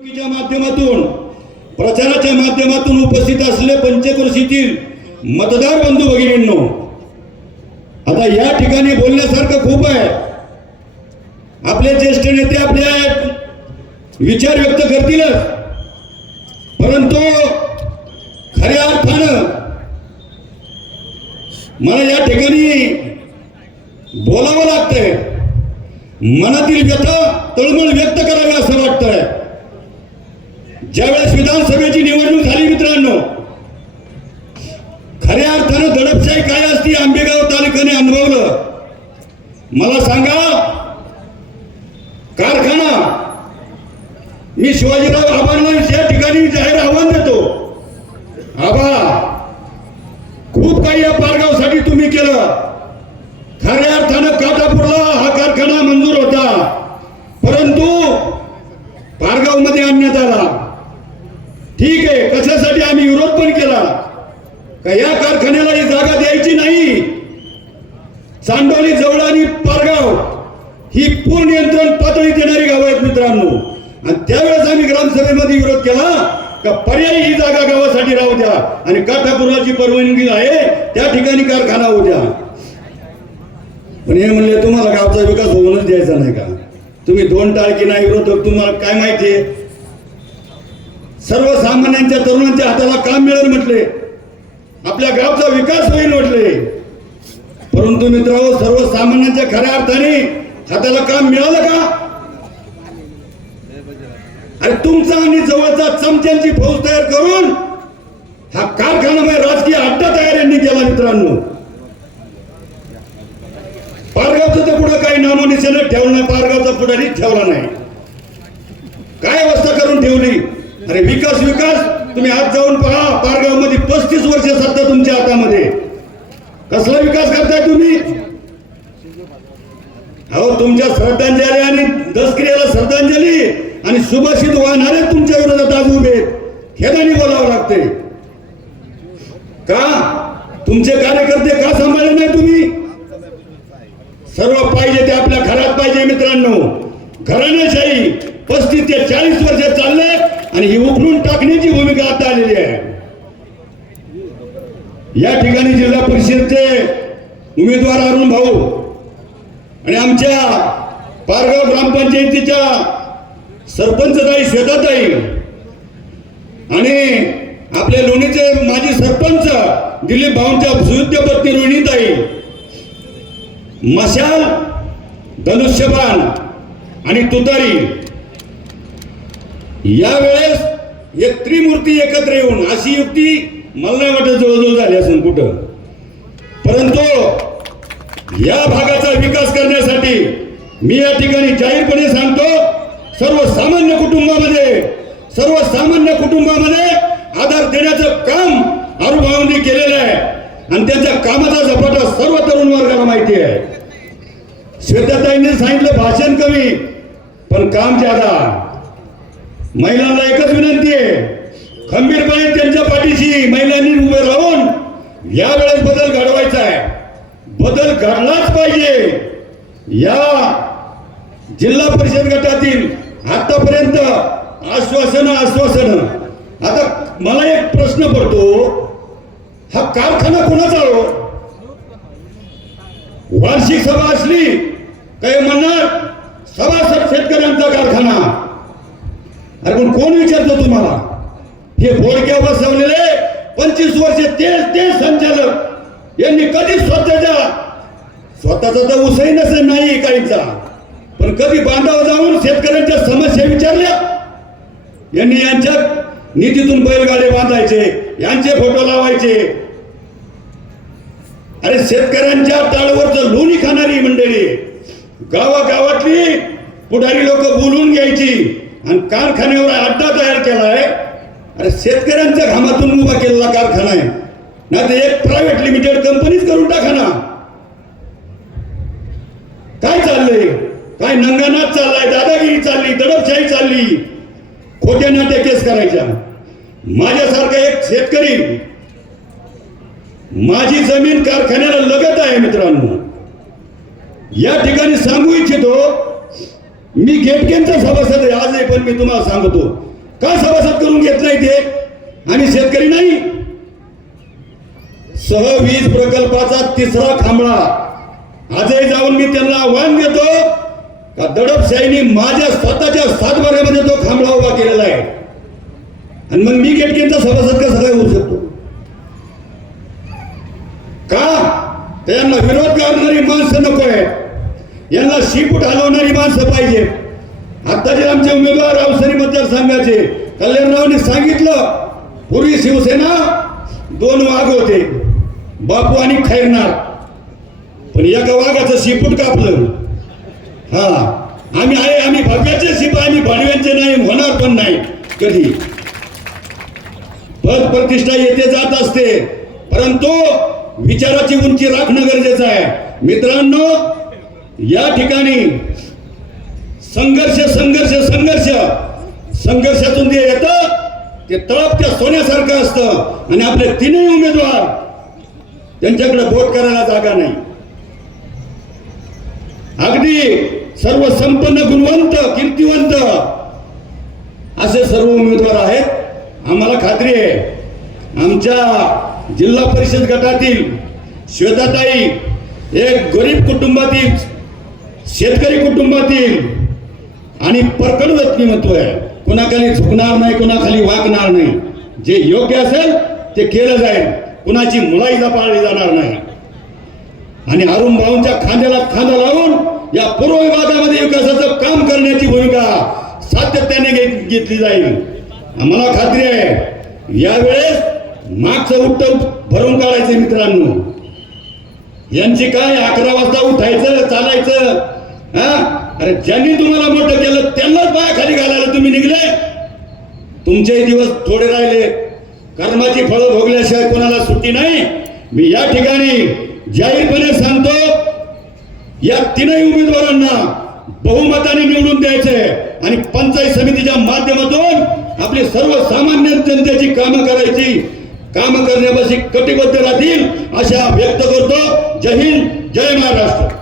निवडणुकीच्या माध्यमातून प्रचाराच्या माध्यमातून उपस्थित असलेले पंचक्रोशीतील मतदार बंधू भगिनींनो, आता या ठिकाणी बोलण्यासारखं खूप आहे. आपले ज्येष्ठ नेते आपले विचार व्यक्त करतीलच, परंतु खऱ्या अर्थानं मला या ठिकाणी बोलावं लागतंय. मनातील व्यथा तळमळ व्यक्त करावी असं वाटतंय. ज्यावेळेस विधानसभेची निवडणूक झाली मित्रांनो, खऱ्या अर्थानं दडपशाही काय असती आंबेगाव तालुक्याने अनुभवलं. मला सांगा, कारखाना मी शिवाजीराव आबांना या ठिकाणी जाहीर आव्हान देतो. आबा, खूप काही या पारगावसाठी तुम्ही केलं. खऱ्या अर्थानं काटापूरला हा कारखाना मंजूर होता, परंतु पारगाव मध्ये आणण्यात आला. ठीक आहे, कशासाठी आम्ही विरोध पण केला का या कारखान्याला ही जागा द्यायची नाही. चांडोली, जवळ आणि पारगाव ही पूर्ण नियंत्रण पातळी देणारी गाव आहेत मित्रांनो. आणि त्यावेळेस आम्ही ग्रामसभेमध्ये विरोध केला का पर्यायी ही जागा गावासाठी राहू द्या आणि काठापूरची परवानगी आहे त्या ठिकाणी कारखाना होऊ द्या. पण हे म्हणले तुम्हाला गावचा विकास होऊनच द्यायचा नाही का? तुम्ही दोन टाळकी नाही विरोधक, तुम्हाला काय माहितीये? सर्वसामान्यांच्या तरुणांच्या हाताला काम मिळेल म्हटले, आपल्या गावचा विकास होईल म्हटले. परंतु मित्रांनो, सर्वसामान्यांच्या खऱ्या अर्थाने हाताला काम मिळालं का? अरे तुमचा आणि जवळचा चमच्यांची फौज तयार करून हा कारखाना राजकीय अड्डा तयार यांनी केला मित्रांनो. पारगावचं तर पुढे काही नामोनिशाण ठेवलं नाही, पारगावचा पुढारी ठेवला नाही. काय अवस्था करून ठेवली? अरे विकास विकास, तुम्ही आज जाऊन पहा, पारगाव मध्ये 35 वर्ष सत्ता तुमच्या हातामध्ये. कसला विकास करताय तुम्ही? अहो, तुमच्या श्रद्धांजली आणि दसक्रियाला श्रद्धांजली आणि सुभाषित वाहणारे तुमच्या विरोधात आज उभे. खेदानी बोलावं लागते का? तुमचे कार्यकर्ते का सांभाळले नाही तुम्ही? सर्व पाहिजे ते आपल्या घरात पाहिजे मित्रांनो. घराणेशाही 35 ते 40 वर्ष चालले आणि ही उकळून टाकण्याची भूमिका आता आलेली आहे. या ठिकाणी जिल्हा परिषदचे उमेदवार अरुण भाऊ आणि आमच्या पारगाव ग्रामपंचायतीच्या सरपंचताई श्वेताताई आणि आपल्या लोणीचे माजी सरपंच दिलीप भाऊंच्या सुयुद्ध पत्नी रोहिणीताई, मशाल, धनुष्यबाण आणि तुतारी, यावेळेस एक त्रिमूर्ती एकत्र येऊन अशी युक्ती मला नाही वाटत जवळजवळ झाली असून कुठं. परंतु या भागाचा विकास करण्यासाठी मी या ठिकाणी जाहीरपणे सांगतो, सर्वसामान्य कुटुंबामध्ये आधार देण्याचं काम अरुभावांनी केलेलं आहे आणि त्यांच्या कामाचा झपाटा सर्व तरुण वर्गाला माहिती आहे. श्वेताताईंनी सांगितलं भाषण कमी पण काम ज्यादा. महिलांना एकच विनंती आहे, खंबीरपणे त्यांच्या पाठीशी महिलांनी उभे राहून यावेळेस बदल घडवायचा आहे. बदल घडलाच पाहिजे. या जिल्हा परिषद गटातील आतापर्यंत आश्वासन. आता मला एक प्रश्न पडतो, हा कारखाना कोणाचा हो? वार्षिक सभा असली काय म्हणणार सभासद शेतकऱ्यांचा कारखाना. अरे पण कोण विचारतो तुम्हाला? हे बोडक्या बसवलेले 25 वर्ष ते संचालक यांनी कधी स्वतःचा तर उसही नसेल नाही काहीचा, पण कधी बांधावर जाऊन शेतकऱ्यांच्या समस्या विचारल्या? यांनी यांच्या निधीतून बैलगाडे बांधायचे, यांचे फोटो लावायचे. अरे शेतकऱ्यांच्या टाळवरचं लोणी खाणारी मंडळी गावागावातली पुढारी लोक बोलून घ्यायची आणि कारखान्यावर अड्डा तयार केलाय. अरे शेतकऱ्यांच्या घामातून उभा केलेला कारखाना आहे ना, ते एक प्रायव्हेट लिमिटेड कंपनीच करून टाका ना. काय चाललंय? काय नंगानाच चाललाय, दादागिरी चालली, दडपशाही चालली, खोट्या नाट्या केस करायच्या. माझ्यासारखा एक शेतकरी, माझी जमीन कारखान्याला लगत आहे मित्रांनो. या ठिकाणी सांगू इच्छितो, मी गेटकेंचा सभासद आहे आजही, पण मी तुम्हाला सांगतो का सभासद करून घेत नाही ते? आम्ही शेतकरी नाही? सहवीज प्रकल्पाचा 3रा खांबळा आजही जाऊन मी त्यांना आव्हान देतो का दडपशाहीने माझ्या स्वतःच्या 7 वर्गामध्ये तो खांबळा उभा केलेला आहे, आणि मग मी गेटकेंचा सभासद कसा काय होऊ शकतो? का त्यांना विरोध करणारी माणसं नको आहे, यांना शिपूट हलवणारी माणसं पाहिजे. आता जे आमचे उमेदवार रावसरी मतदारसंघाचे कल्याणरावांनी सांगितलं, पूर्वी शिवसेना 2 वाघ होते, बापू आणि खैरनार, पण एका वाघाचं शिपूट कापलं. हा, आम्ही आहे, आम्ही भव्याचे शिपाई, आम्ही भांडव्यांचे नाही, होणार पण नाही कधी. पद प्रतिष्ठा येते जात असते, परंतु विचाराची उंची राखणं गरजेचं आहे. मित्रांनो, या ठिकाणी संघर्ष संघर्ष संघर्ष संघर्षातून जे येतं ते तळपत्या सोन्यासारखं असतं, आणि आपले 3ही उमेदवार त्यांच्याकडे बोट करायला जागा नाही. अगदी सर्व संपन्न, गुणवंत, कीर्तिवंत असे सर्व उमेदवार आहेत. आम्हाला खात्री आहे आमच्या जिल्हा परिषद गटातील श्वेताताई एक गरीब कुटुंबातील, शेतकरी कुटुंबातील आणि परकड व्यक्तिमत्व आहे. कोणाखाली झुकणार नाही, कोणाखाली वाकणार नाही. जे योग्य असेल ते केलं जाईल, कुणाची मुलाईजा पाळली जाणार नाही. आणि अरुण भाऊंच्या खांद्याला खांदा लावून या पूर्व विभागामध्ये विकासाचं काम करण्याची भूमिका सातत्याने घेतली जाईल. आम्हाला खात्री आहे यावेळेस मागचं उत्तर भरून काढायचं. मित्रांनो, यांची काय 11 वाजता उठायचं, चालायचं? अरे ज्यांनी तुम्हाला मोठं केलं त्यांनाच पायाखाली घालायला तुम्ही निघले. तुमचे दिवस थोडे राहिले, कर्माची फळं भोगल्याशिवाय कोणाला सुट्टी नाही. मी या ठिकाणी जाहीरपणे सांगतो, या 3ही उमेदवारांना बहुमताने निवडून द्यायचे आणि पंचायत समितीच्या माध्यमातून आपली सर्वसामान्य जनतेची कामं करायची, कामं करण्यापाशी कटिबद्ध राहतील अशा व्यक्त करतो. जय हिंद, जय महाराष्ट्र.